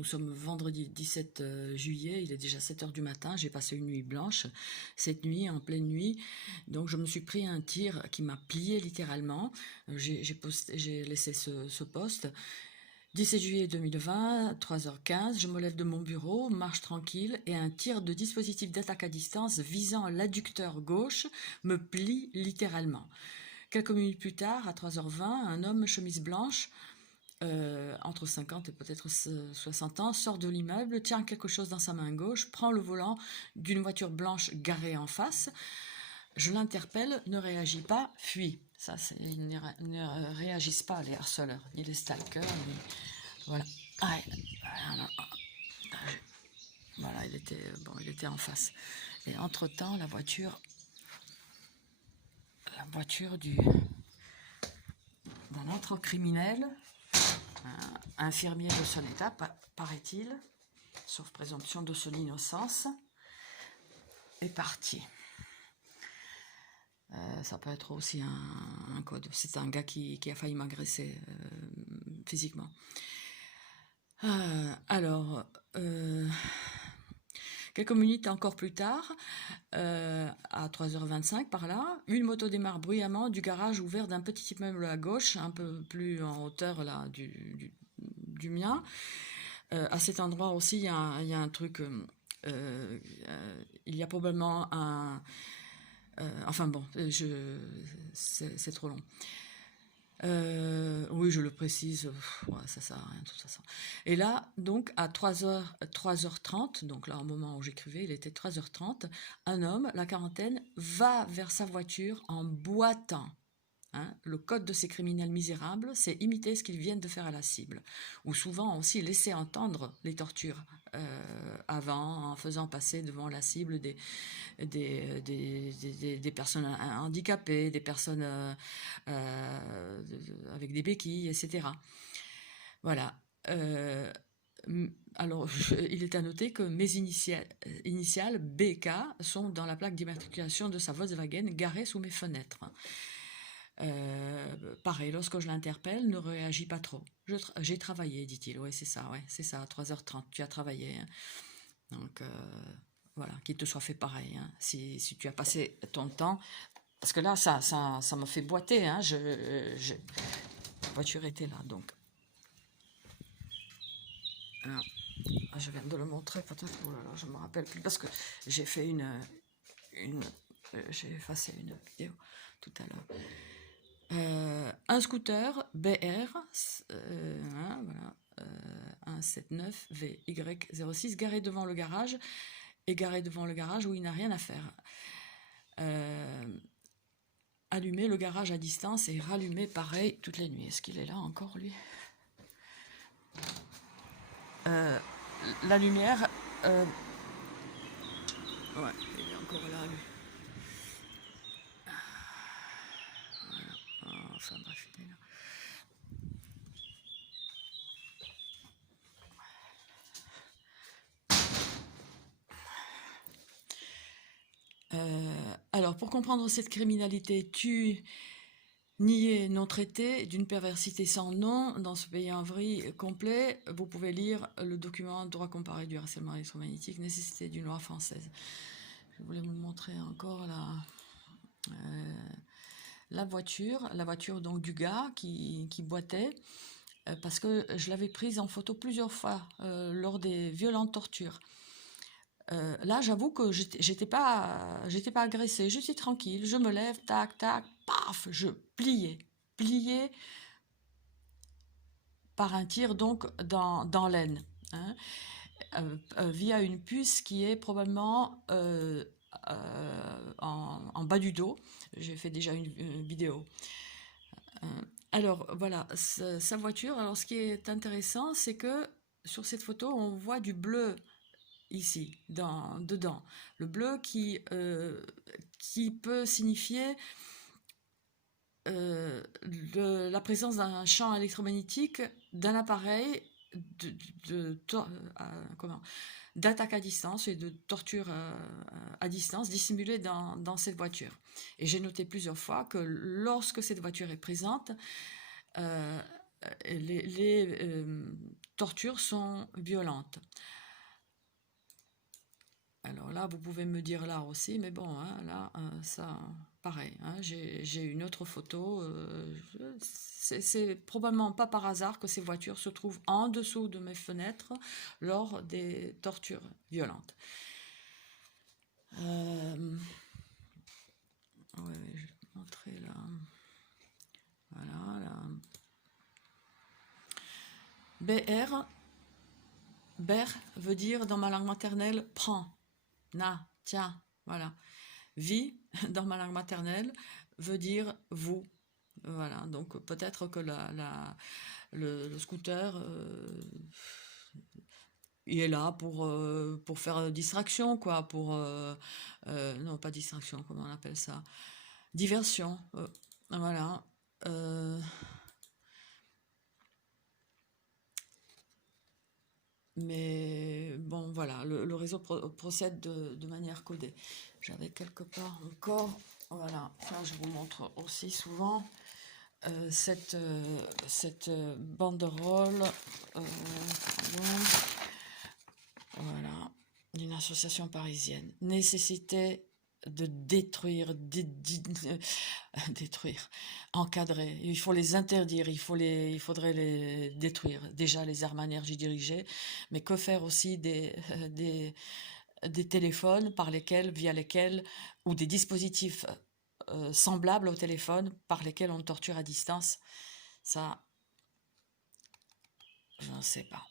nous sommes vendredi 17 juillet, il est déjà 7 heures du matin, j'ai passé une nuit blanche, cette nuit, en pleine nuit, donc je me suis pris un tir qui m'a plié littéralement, j'ai laissé ce poste. 17 juillet 2020, 3h15, je me lève de mon bureau, marche tranquille, et un tir de dispositif d'attaque à distance visant l'adducteur gauche me plie littéralement. Quelques minutes plus tard, à 3h20, un homme chemise blanche, entre 50 et peut-être 60 ans, sort de l'immeuble, tient quelque chose dans sa main gauche, prend le volant d'une voiture blanche garée en face. Je l'interpelle, ne réagit pas, fuit. Ça, ils ne réagissent pas, les harceleurs, ni les stalkers, ni... Voilà. Ah, voilà, il était en face. Et entre-temps, la voiture d'un autre criminel, infirmier de son état, paraît-il, sauf présomption de son innocence, est parti. Ça peut être aussi un code. C'est un gars qui a failli m'agresser physiquement. Quelques minutes encore plus tard, à 3h25 par là, une moto démarre bruyamment du garage ouvert d'un petit immeuble à gauche, un peu plus en hauteur là du mien. À cet endroit aussi, il y a un truc, il y a probablement un... enfin bon, c'est trop long. Oui, je le précise, ouais, ça sert à rien de toute façon. Et là, donc, à 3h30, donc là, au moment où j'écrivais, il était 3h30, un homme, la quarantaine, va vers sa voiture en boitant. Hein, le code de ces criminels misérables, c'est imiter ce qu'ils viennent de faire à la cible. Ou souvent aussi laisser entendre les tortures avant, en faisant passer devant la cible des personnes handicapées, des personnes avec des béquilles, etc. Voilà. Alors, il est à noter que mes initiales BK sont dans la plaque d'immatriculation de sa Volkswagen garée sous mes fenêtres. Pareil, lorsque je l'interpelle, ne réagit pas trop. J'ai travaillé, dit-il. Oui, c'est ça, à 3h30, tu as travaillé. Hein. Donc, voilà, qu'il te soit fait pareil. Hein. Si tu as passé ton temps, parce que là, ça me fait boiter. Hein. La voiture était là, donc. Alors, je viens de le montrer, peut-être. Oh là là, je me rappelle plus, parce que j'ai fait j'ai effacé une vidéo tout à l'heure. Un scooter BR, voilà, 179VY06, garé devant le garage, et garé devant le garage où il n'a rien à faire. Allumer le garage à distance et rallumer pareil toutes les nuits. Est-ce qu'il est là encore, lui? La lumière... ouais, il est encore là, lui. Voilà. Enfin bref, il est là. Alors, pour comprendre cette criminalité niée, non traitée, d'une perversité sans nom, dans ce pays en vrille complet, vous pouvez lire le document droit comparé du harcèlement électromagnétique, nécessité d'une loi française. Je voulais vous montrer encore la voiture donc du gars qui boitait, parce que je l'avais prise en photo plusieurs fois lors des violentes tortures. Là, j'avoue que j'étais pas agressée, j'étais tranquille, je me lève, tac, tac, paf, je pliais par un tir donc dans l'aine, hein, via une puce qui est probablement en bas du dos. J'ai fait déjà une vidéo. Alors voilà, sa voiture. Alors ce qui est intéressant, c'est que sur cette photo, on voit du bleu ici, dedans. Le bleu qui peut signifier la présence d'un champ électromagnétique, d'un appareil d'attaque à distance et de torture à distance dissimulée dans cette voiture. Et j'ai noté plusieurs fois que lorsque cette voiture est présente, les tortures sont violentes. Alors là, vous pouvez me dire là aussi, mais bon, hein, là, ça, pareil, hein, j'ai une autre photo. C'est probablement pas par hasard que ces voitures se trouvent en dessous de mes fenêtres lors des tortures violentes. Ouais, ouais, je vais te montrer là. Voilà, là. BR, ber veut dire dans ma langue maternelle prends, na, tiens, voilà. Vie, dans ma langue maternelle, veut dire vous. Voilà, donc peut-être que le scooter, il est là pour faire distraction, quoi, non, pas distraction, comment on appelle ça? Diversion, voilà. Euh, mais bon, voilà, le réseau procède de manière codée. J'avais quelque part encore, voilà, ça je vous montre aussi souvent. Cette banderole, pardon, voilà, d'une association parisienne. Nécessité de détruire, détruire, encadrer. Il faut les interdire, il faudrait les détruire. Déjà les armes à énergie dirigée, mais que faire aussi des téléphones via lesquels, ou des dispositifs semblables au téléphone par lesquels on torture à distance. Ça, je ne sais pas.